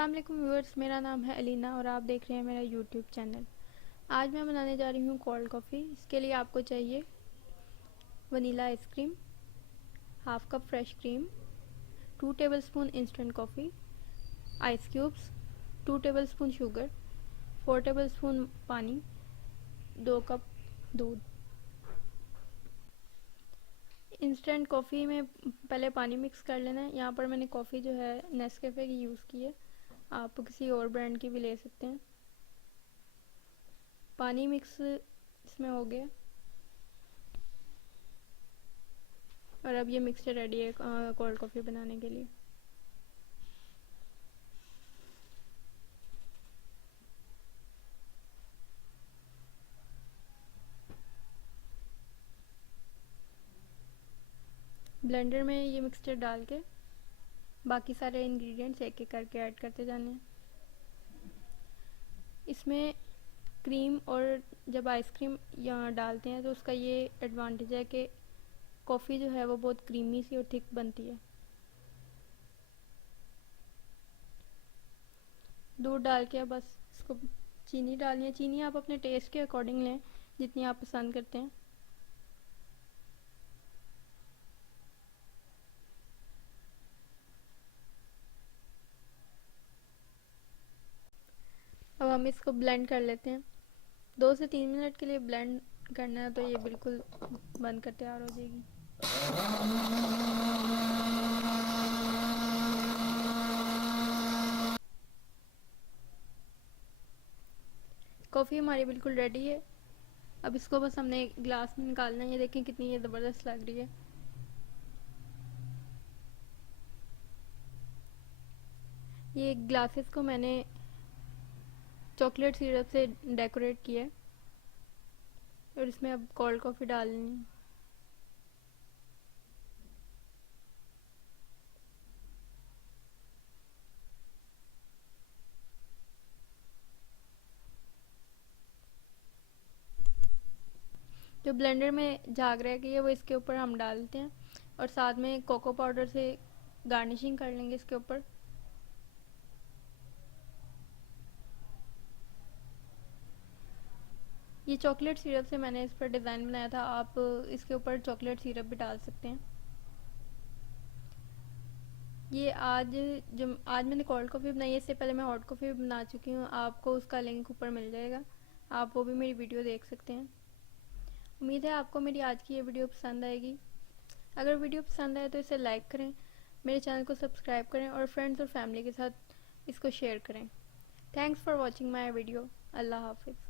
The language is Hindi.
अस्सलाम वालेकुम व्यूअर्स, मेरा नाम है अलीना और आप देख रहे हैं मेरा यूट्यूब चैनल। आज मैं बनाने जा रही हूँ कोल्ड कॉफ़ी। इसके लिए आपको चाहिए vanilla ice cream, half cup fresh cream, 2 tablespoon instant coffee, ice cubes, 2 tablespoon sugar, 4 tablespoon पानी, 2 कप दूध। इंस्टेंट कॉफ़ी में पहले पानी मिक्स कर लेना है। यहाँ पर मैंने कॉफ़ी जो है नेस्कैफ़े की यूज़ की है, आप किसी और ब्रांड की भी ले सकते हैं। पानी मिक्स इसमें हो गया और अब ये मिक्सचर रेडी है कोल्ड कॉफ़ी बनाने के लिए। ब्लेंडर में ये मिक्सचर डाल के बाकी सारे इंग्रेडिएंट्स एक एक करके ऐड करते जाने हैं। इसमें क्रीम और जब आइसक्रीम यहाँ डालते हैं तो उसका ये एडवांटेज है कि कॉफ़ी जो है वो बहुत क्रीमी सी और थिक बनती है। दूध डाल के बस इसको चीनी डालनी है। चीनी आप अपने टेस्ट के अकॉर्डिंग लें, जितनी आप पसंद करते हैं। अब हम इसको ब्लेंड कर लेते हैं। 2 से 3 मिनट के लिए ब्लेंड करना है तो ये बिल्कुल बनकर तैयार हो जाएगी। कॉफ़ी हमारी बिल्कुल रेडी है। अब इसको बस हमने ग्लास में निकालना है। ये देखें कितनी ये ज़बरदस्त लग रही है। ये ग्लासेस को मैंने चॉकलेट सिरप से डेकोरेट किया है और इसमें अब कोल्ड कॉफ़ी डालनी है। जो ब्लेंडर में झाग रह गई है वो इसके ऊपर हम डालते हैं और साथ में कोको पाउडर से गार्निशिंग कर लेंगे इसके ऊपर। ये चॉकलेट सिरप से मैंने इस पर डिज़ाइन बनाया था, आप इसके ऊपर चॉकलेट सिरप भी डाल सकते हैं। ये आज मैंने कोल्ड कॉफ़ी बनाई है, इससे पहले मैं हॉट कॉफ़ी बना चुकी हूँ, आपको उसका लिंक ऊपर मिल जाएगा, आप वो भी मेरी वीडियो देख सकते हैं। उम्मीद है आपको मेरी आज की ये वीडियो पसंद आएगी। अगर वीडियो पसंद आए तो इसे लाइक करें, मेरे चैनल को सब्सक्राइब करें और फ्रेंड्स और फैमिली के साथ इसको शेयर करें। Thanks for watching my video. अल्लाह हाफिज़।